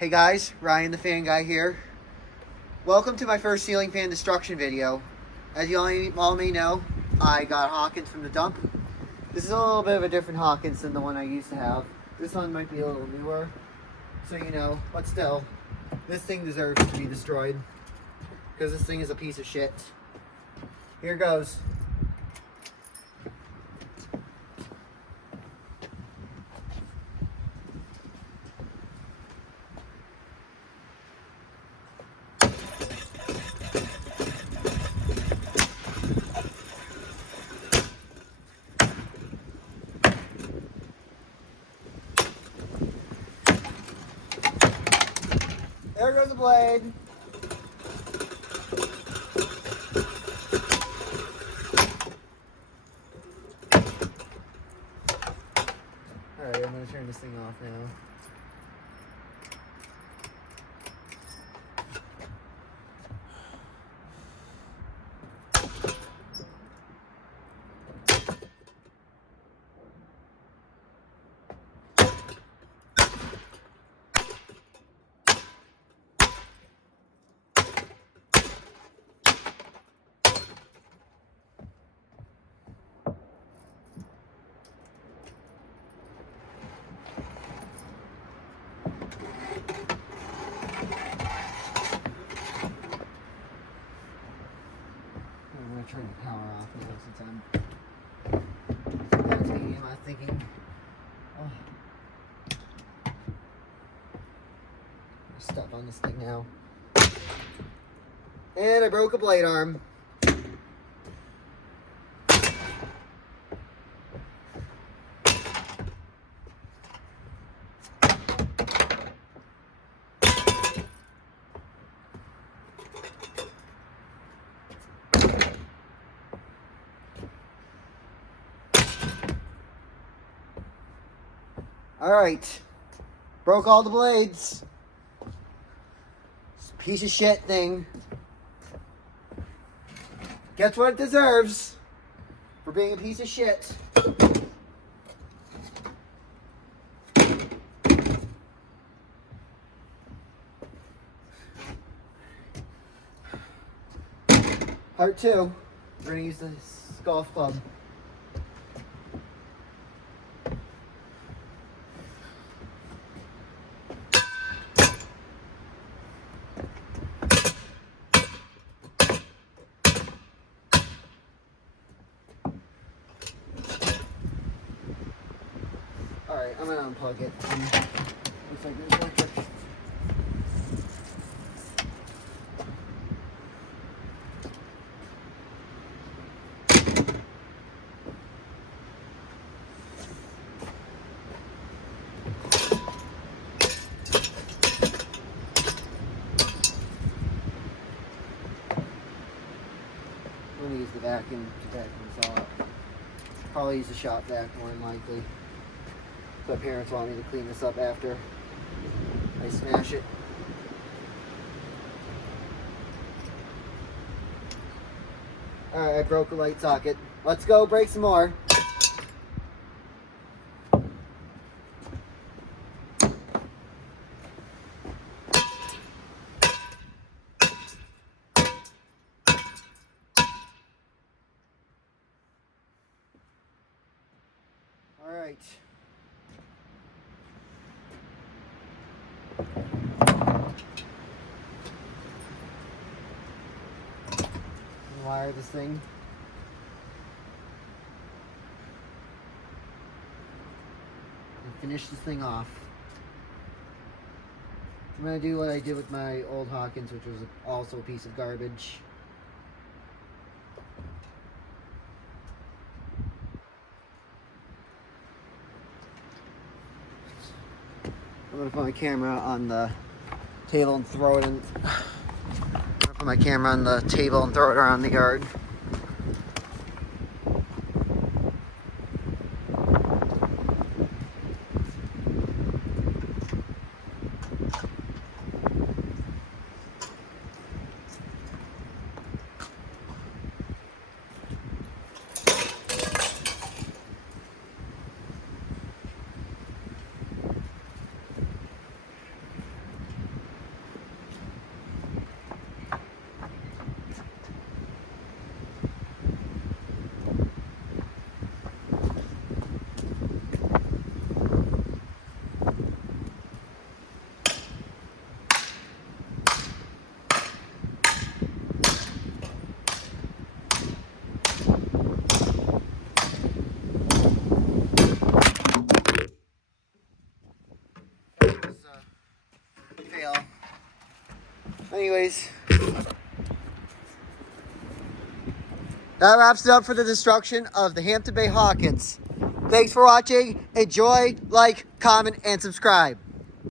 Hey guys, Ryan the Fan Guy here. Welcome to my first ceiling fan destruction video. As you all may know, I got Hawkins from the dump. This is a little bit of a different Hawkins than the one I used to have. This one might be a little newer, so you know, but still, this thing deserves to be destroyed because this thing is a piece of shit. Here goes. There goes the blade. Alright, I'm going to turn this thing off now. I'm going to turn the power off now since I'm meditating. I'm thinking, oh, I'm stuck on this thing now. And I broke a blade arm. Alright, broke all the blades. This piece of shit thing gets what it deserves for being a piece of shit. Part 2, we're going to use this golf club. Alright, I'm gonna unplug it. Looks like there's electric. I'm gonna use the vacuum to vacuum this all up. Probably use a shop vac more than likely. My parents want me to clean this up after I smash it. Alright, I broke a light socket. Let's go break some more. Alright. Wire this thing. And finish this thing off. I'm going to do what I did with my old Hawkins, which was also a piece of garbage. I'm going to put my camera on the table and throw it in. Put my camera on the table and throw it around the yard. guys. That wraps it up for the destruction of the Hampton Bay Hawkins. Thanks for watching. Enjoy, like, comment, and subscribe.